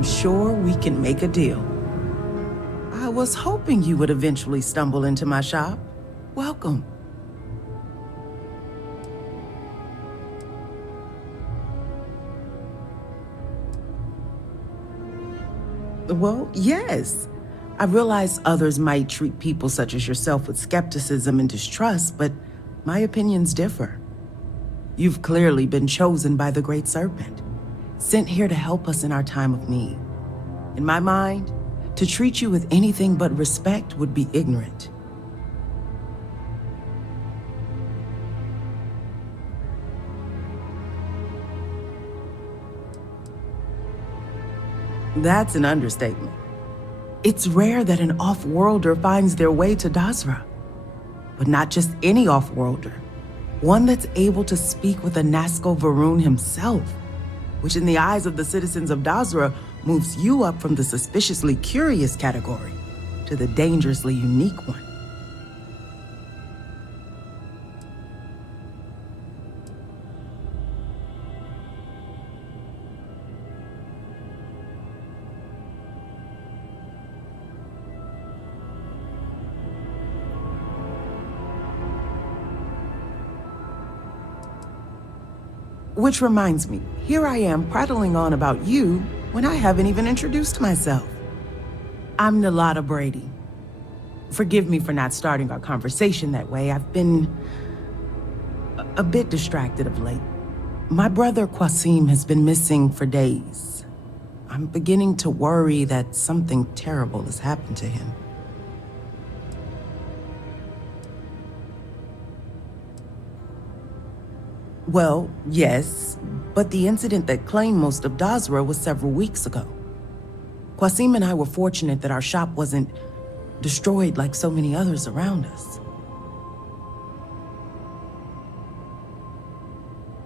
I'm sure we can make a deal. I was hoping you would eventually stumble into my shop. Welcome. Well, yes. I realize others might treat people such as yourself with skepticism and distrust, but my opinions differ. You've clearly been chosen by the Great Serpent, sent here to help us in our time of need. In my mind, to treat you with anything but respect would be ignorant. That's an understatement. It's rare that an off-worlder finds their way to Dasra. But not just any off-worlder. One that's able to speak with a Nazca Varun himself, which in the eyes of the citizens of Dasra moves you up from the suspiciously curious category to the dangerously unique one. Which reminds me, here I am prattling on about you when I haven't even introduced myself. I'm Nalada Brady. Forgive me for not starting our conversation that way. I've been a bit distracted of late. My brother Qasim has been missing for days. I'm beginning to worry that something terrible has happened to him. Well, yes, but the incident that claimed most of Dasra was several weeks ago. Qasim and I were fortunate that our shop wasn't destroyed like so many others around us.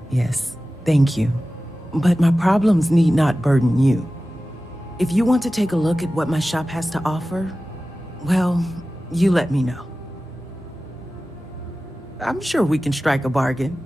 Yes, thank you. But my problems need not burden you. If you want to take a look at what my shop has to offer, well, you let me know. I'm sure we can strike a bargain.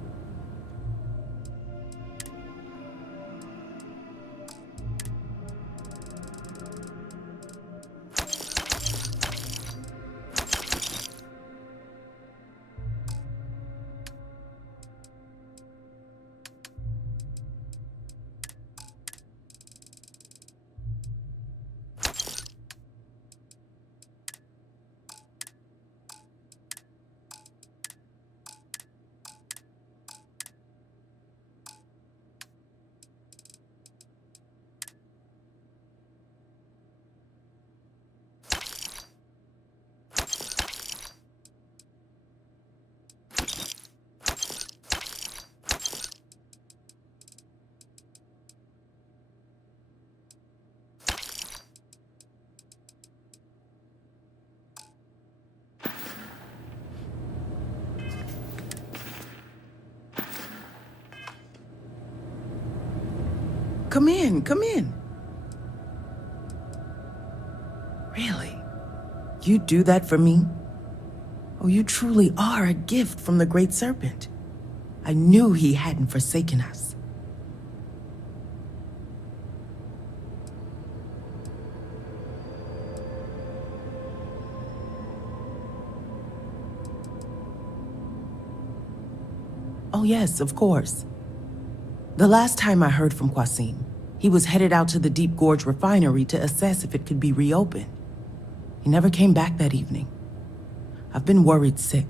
Come in, come in. Really? You'd do that for me? Oh, you truly are a gift from the Great Serpent. I knew he hadn't forsaken us. Oh yes, of course. The last time I heard from Qasim, he was headed out to the Deep Gorge refinery to assess if it could be reopened. He never came back that evening. I've been worried sick.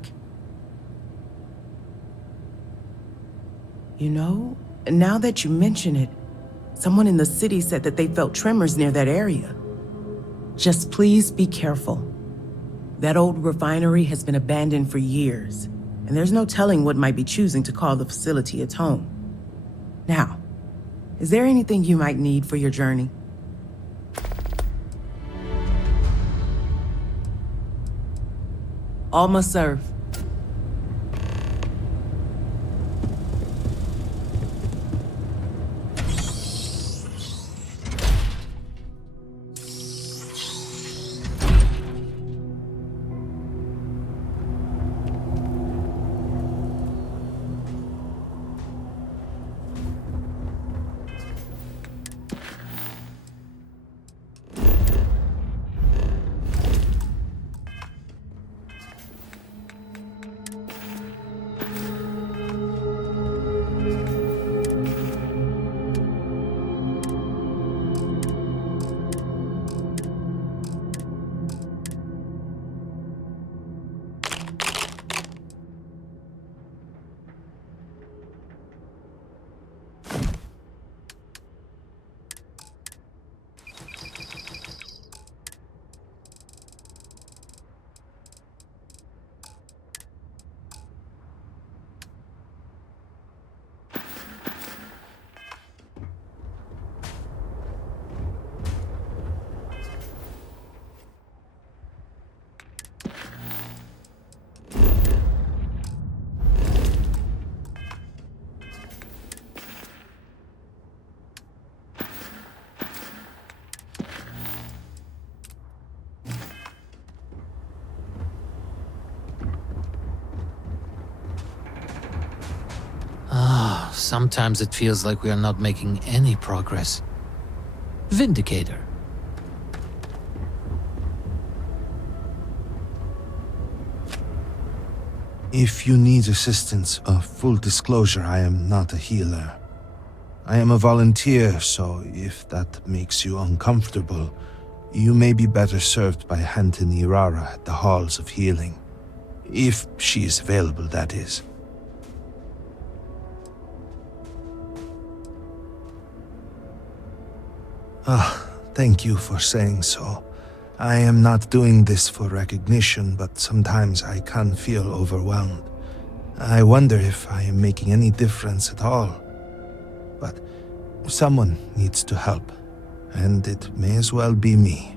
You know, now that you mention it, someone in the city said that they felt tremors near that area. Just please be careful. That old refinery has been abandoned for years, and there's no telling what might be choosing to call the facility its home. Now, is there anything you might need for your journey? All must serve. sometimes it feels like we are not making any progress. Vindicator. If you need assistance, full disclosure, I am not a healer. I am a volunteer, so if that makes you uncomfortable, you may be better served by Hanton Irara at the Halls of Healing. If she is available, that is. Thank you for saying so. I am not doing this for recognition, but sometimes I can feel overwhelmed. I wonder if I am making any difference at all. But someone needs to help, and it may as well be me.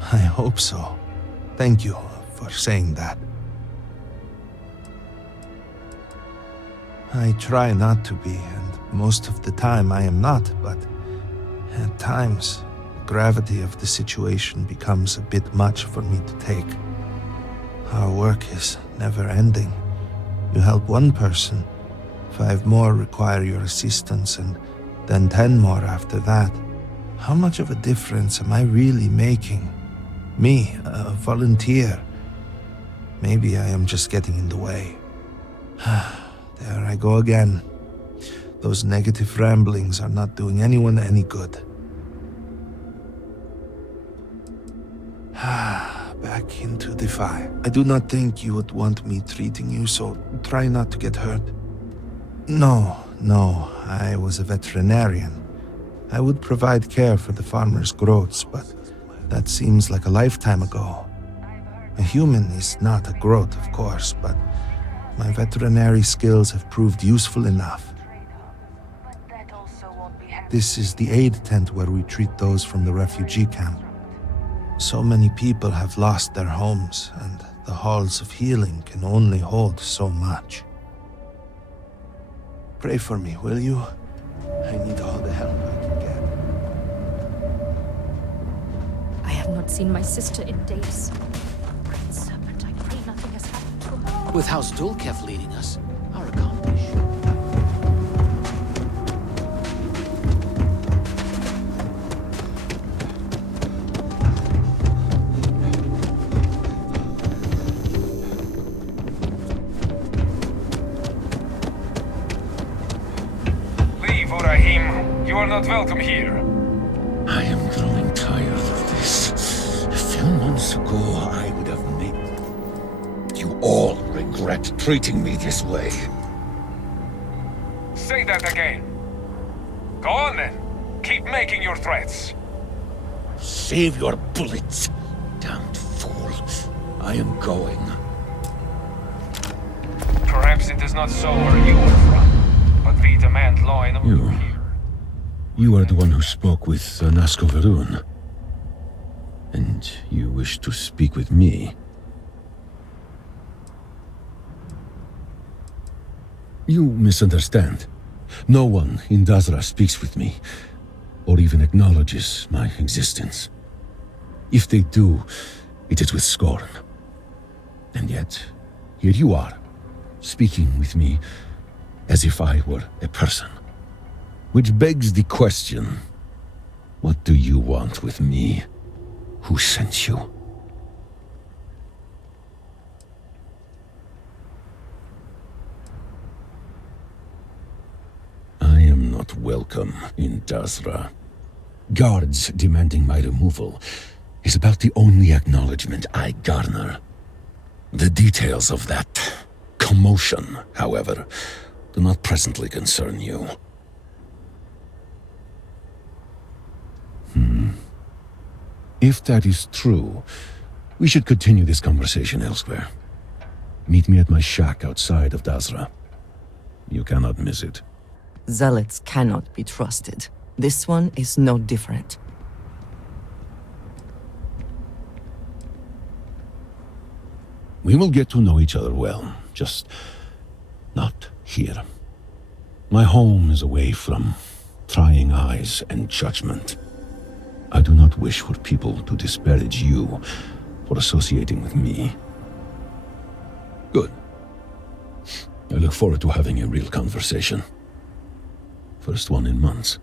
I hope so. Thank you for saying that. I try not to be, and most of the time I am not, but at times, the gravity of the situation becomes a bit much for me to take. Our work is never ending. You help one person, 5 more require your assistance, and then 10 more after that. How much of a difference am I really making? Me, a volunteer. Maybe I am just getting in the way. There I go again. Those negative ramblings are not doing anyone any good. Back into Defy. I do not think you would want me treating you, so try not to get hurt. No, I was a veterinarian. I would provide care for the farmers' growths, but that seems like a lifetime ago. A human is not a growth, of course, but my veterinary skills have proved useful enough. This is the aid tent where we treat those from the refugee camp. So many people have lost their homes, and the halls of healing can only hold so much. Pray for me, will you? I need all the help I can get. I have not seen my sister in days. Great serpent, I pray nothing has happened to her. With House Dulkev leading us, our accomplish. You are not welcome here. I am growing tired of this. A few months ago, I would have made you all regret treating me this way. Say that again. Go on then. Keep making your threats. Save your bullets, damned fool. I am going. Perhaps it is not so where you are from, but we demand law and order here. You are the one who spoke with Nasko Varun. And you wish to speak with me. You misunderstand. No one in Dazra speaks with me, or even acknowledges my existence. If they do, it is with scorn. And yet, here you are, speaking with me as if I were a person. Which begs the question, what do you want with me? Who sent you? I am not welcome in Dazra. Guards demanding my removal is about the only acknowledgement I garner. The details of that commotion, however, do not presently concern you. If that is true, we should continue this conversation elsewhere. Meet me at my shack outside of Dazra. You cannot miss it. Zealots cannot be trusted. This one is no different. We will get to know each other well, just not here. My home is away from prying eyes and judgment. I do not wish for people to disparage you for associating with me. Good. I look forward to having a real conversation. First one in months.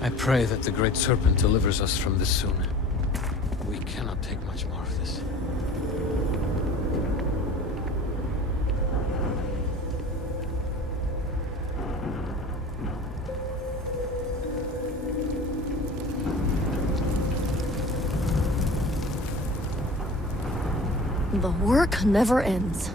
I pray that the Great Serpent delivers us from this soon. We cannot take much more of this. The work never ends.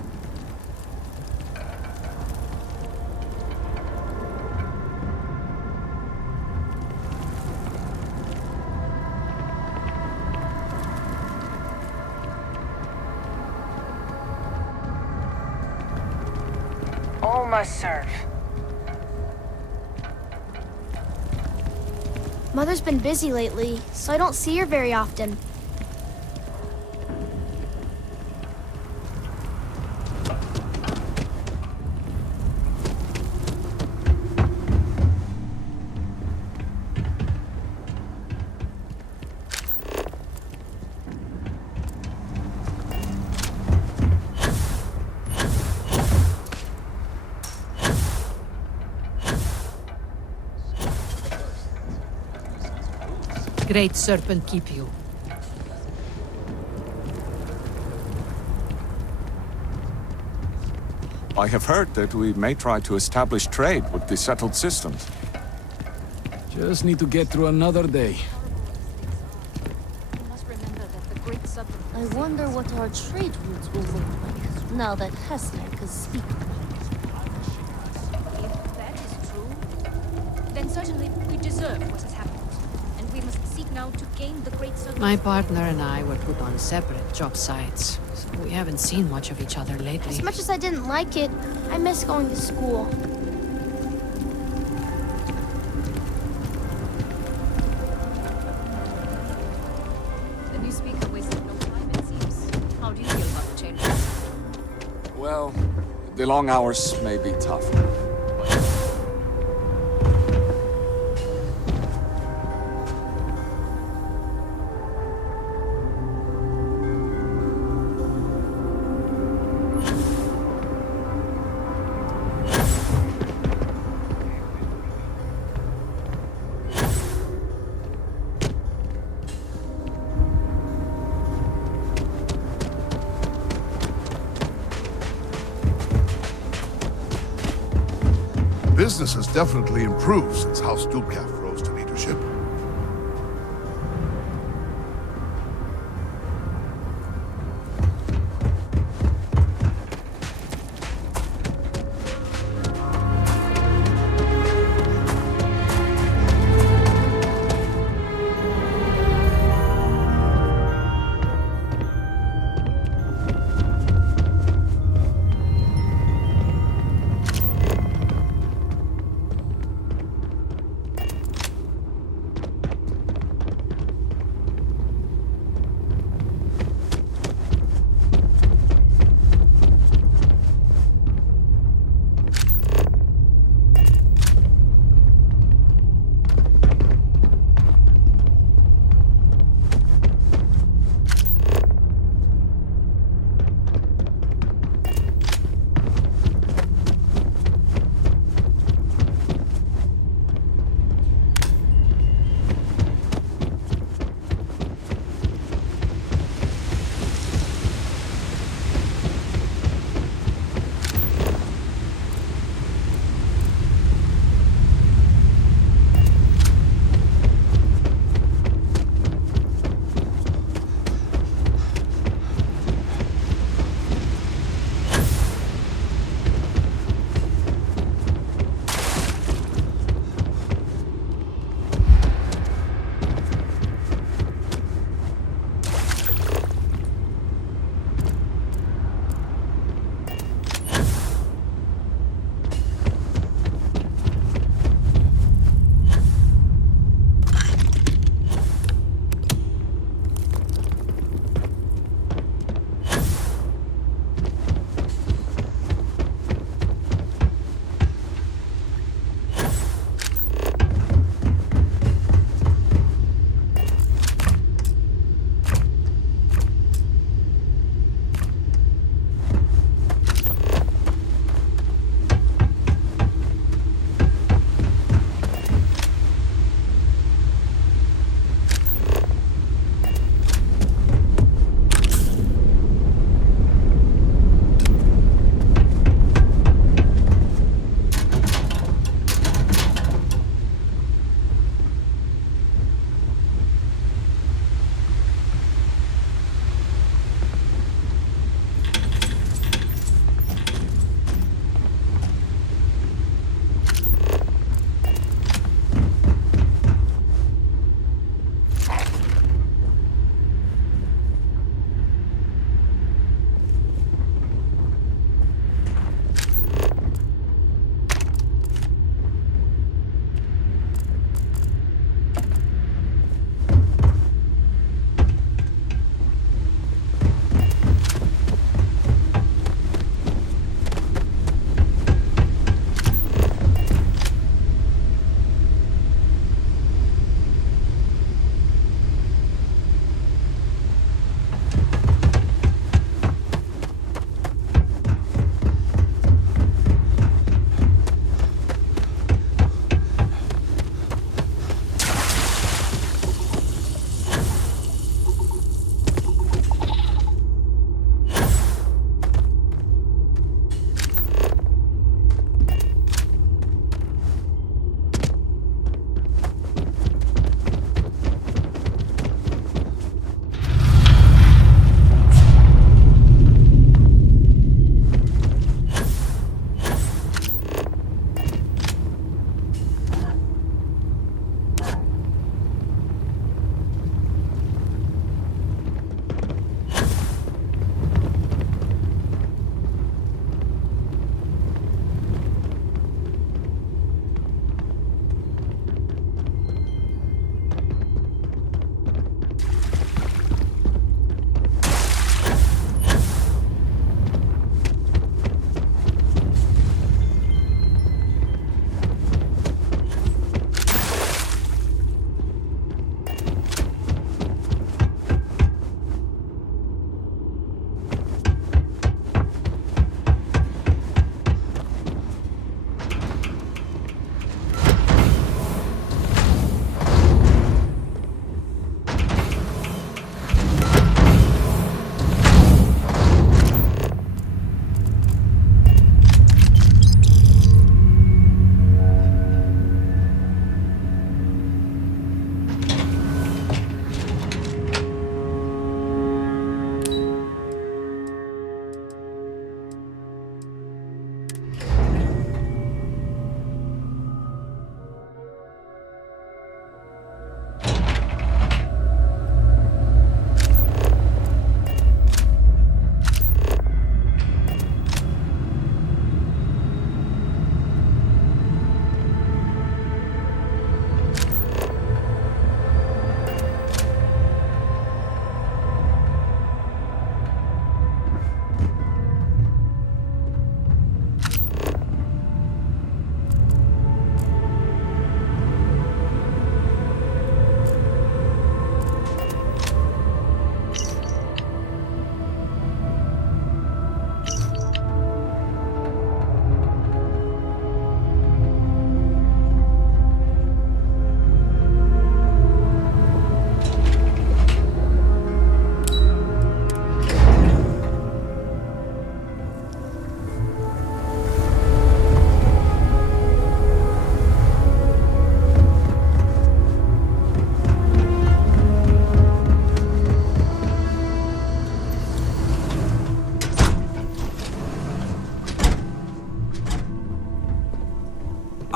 Must serve. Mother's been busy lately, so I don't see her very often. Great Serpent keep you. I have heard that we may try to establish trade with the settled systems. Just need to get through another day. I wonder what our trade routes will look like, now that Hesnek is speaking. If that is true, then certainly we deserve what has happened. And we must seek now to gain the Great Serpent. My partner and I were put on separate job sites, so we haven't seen much of each other lately. As much as I didn't like it, I miss going to school. The new speaker wasted no time, it seems. How do you feel about the changes? Well, the long hours may be tough. Business has definitely improved since House Dubkaf rose to leadership.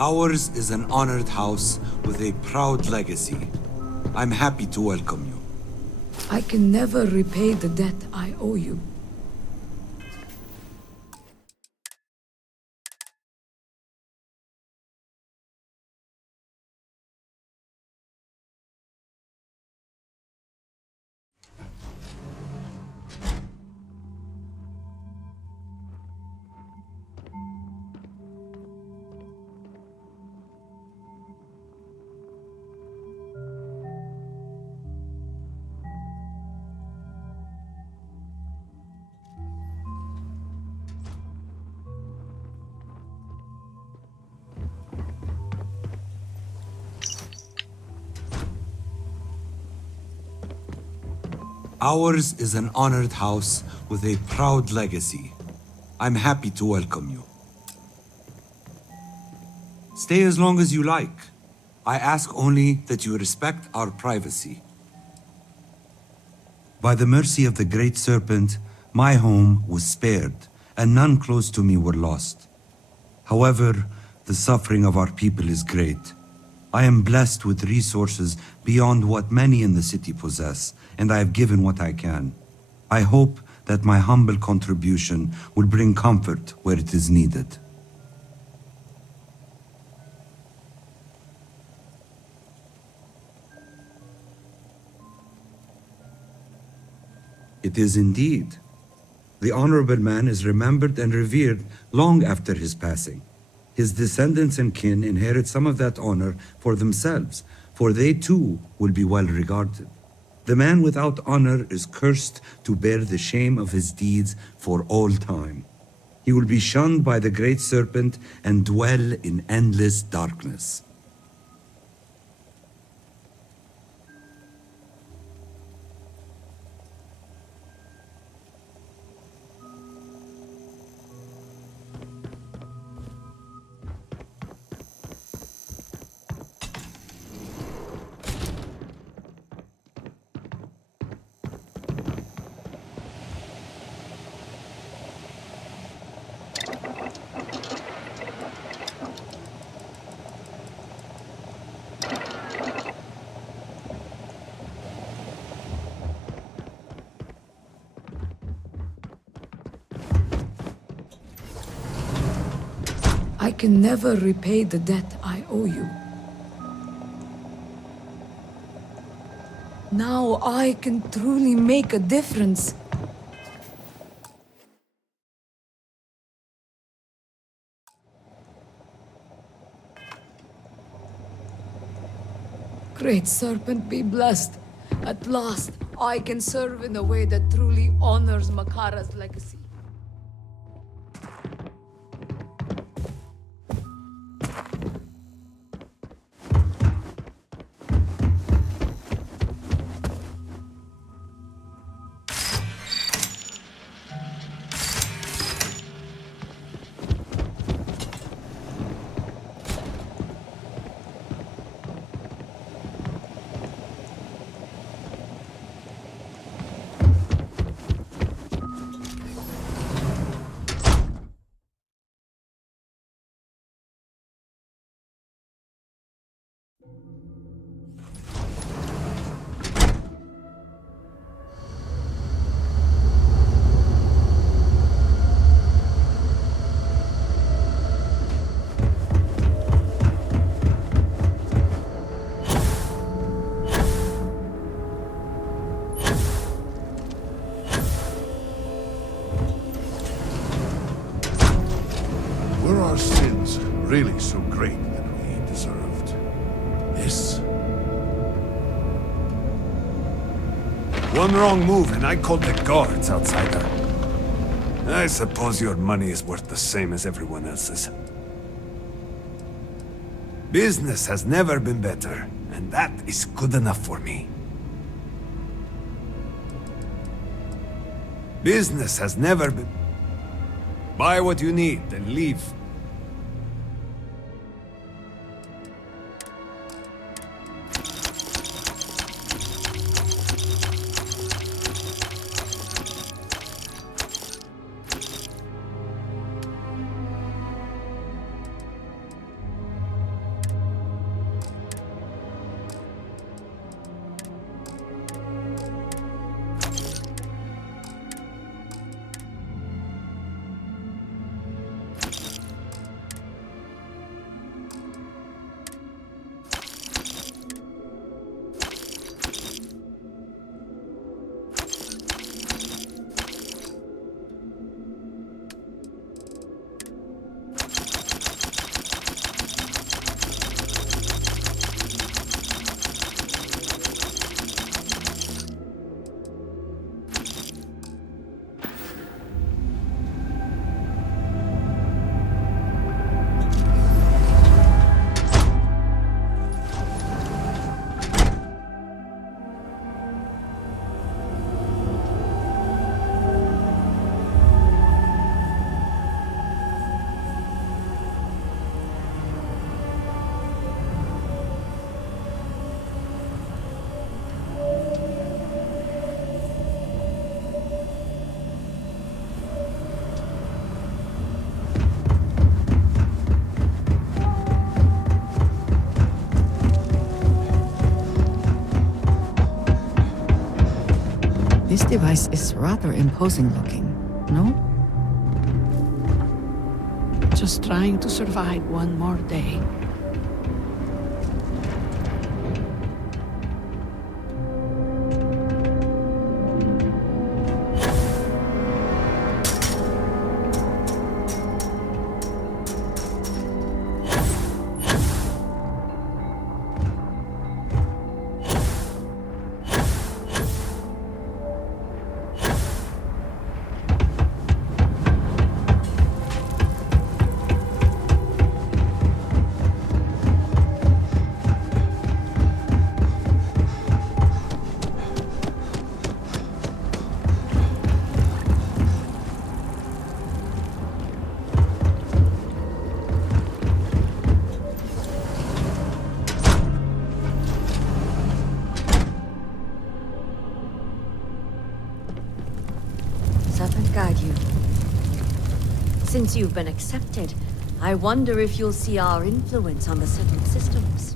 Ours is an honored house with a proud legacy. I'm happy to welcome you. I can never repay the debt I owe you. Ours is an honored house with a proud legacy. I'm happy to welcome you. Stay as long as you like. I ask only that you respect our privacy. By the mercy of the Great Serpent, my home was spared, and none close to me were lost. However, the suffering of our people is great. I am blessed with resources beyond what many in the city possess, and I have given what I can. I hope that my humble contribution will bring comfort where it is needed. It is indeed. The honorable man is remembered and revered long after his passing. His descendants and kin inherit some of that honor for themselves, for they too will be well regarded. The man without honor is cursed to bear the shame of his deeds for all time. He will be shunned by the Great Serpent and dwell in endless darkness. I can never repay the debt I owe you. Now I can truly make a difference. Great Serpent be blessed. At last, I can serve in a way that truly honors Makara's legacy. Were our sins really so great that we deserved this? One wrong move and I called the guards, outsider. I suppose your money is worth the same as everyone else's. Business has never been better, and that is good enough for me. Business has never been... Buy what you need and leave. device is rather imposing looking, no? Just trying to survive one more day. Guide you. Since you've been accepted, I wonder if you'll see our influence on the settled systems.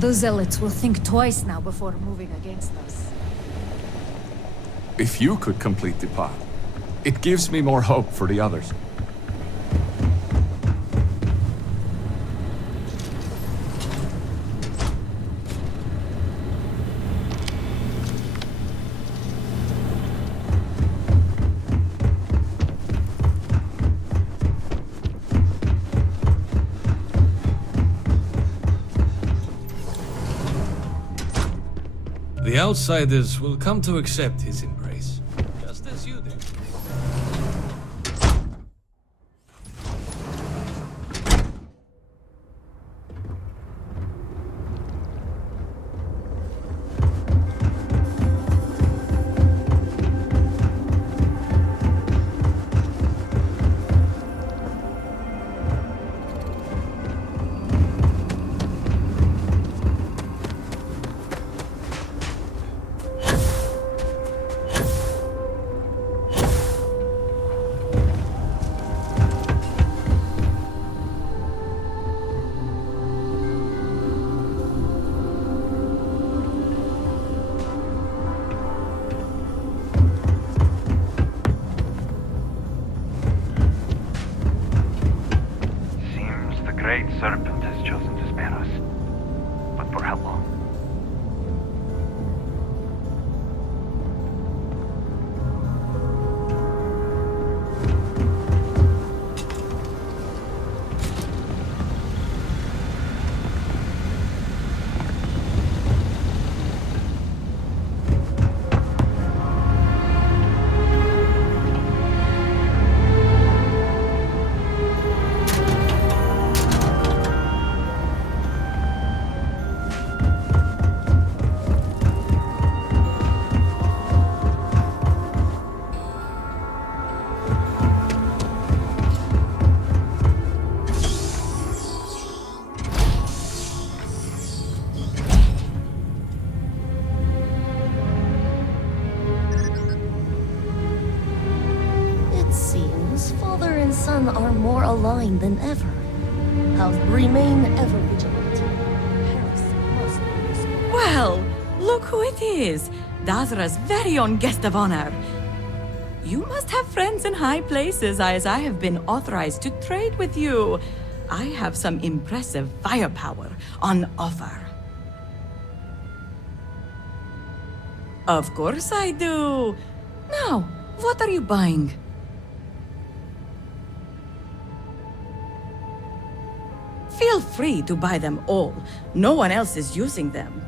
The zealots will think twice now before moving against us. If you could complete the path, it gives me more hope for the others. The outsiders will come to accept his embrace, just as you did. Great Serpent has chosen to spare us. But for how long? Son are more aligned than ever. I'll remain ever vigilant. Well, look who it is. Dazra's very own guest of honor. You must have friends in high places, as I have been authorized to trade with you. I have some impressive firepower on offer. Of course I do. Now, what are you buying? Feel free to buy them all. No one else is using them.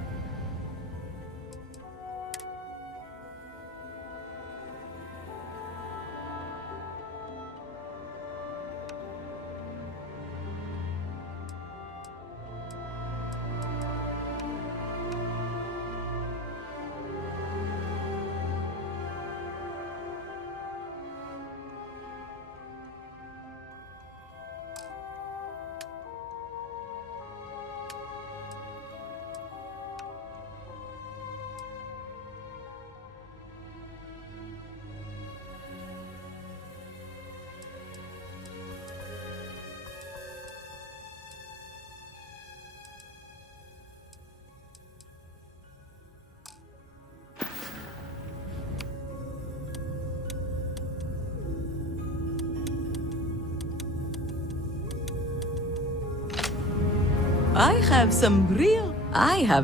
I have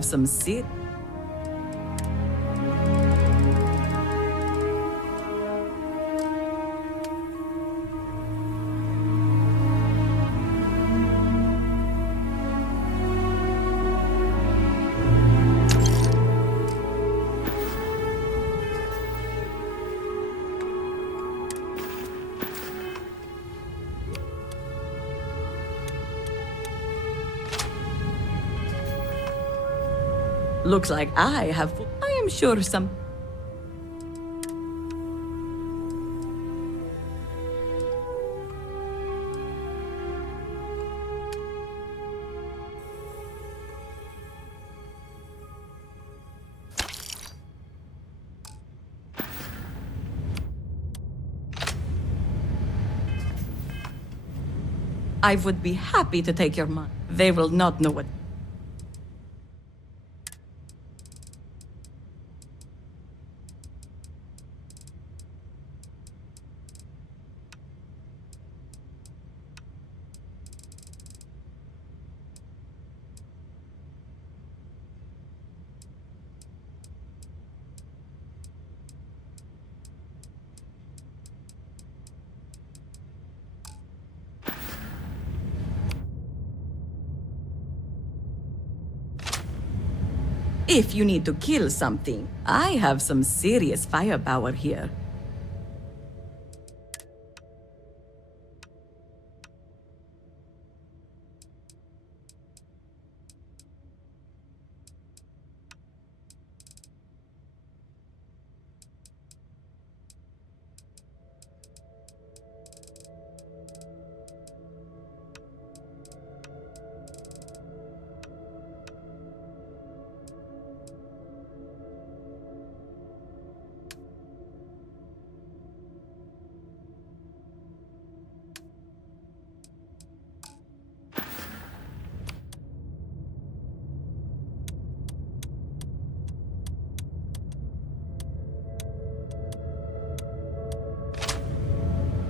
some seed. Looks like I am sure some... I would be happy to take your money. They will not know what... If you need to kill something, I have some serious firepower here.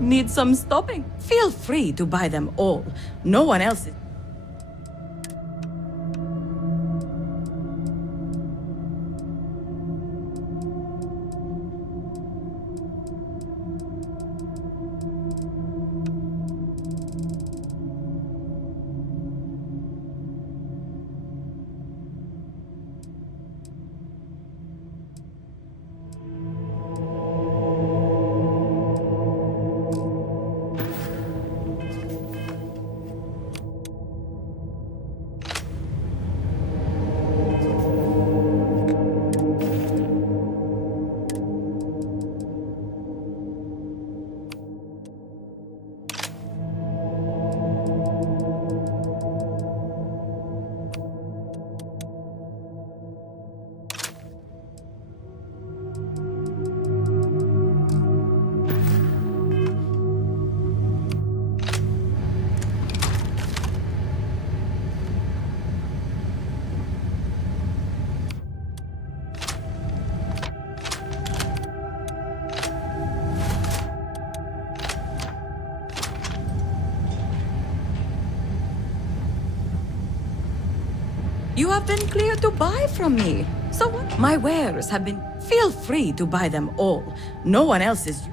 Need some stopping? Feel free to buy them all. No one else is... You have been clear to buy from me. So what? My wares have been... Feel free to buy them all. No one else is...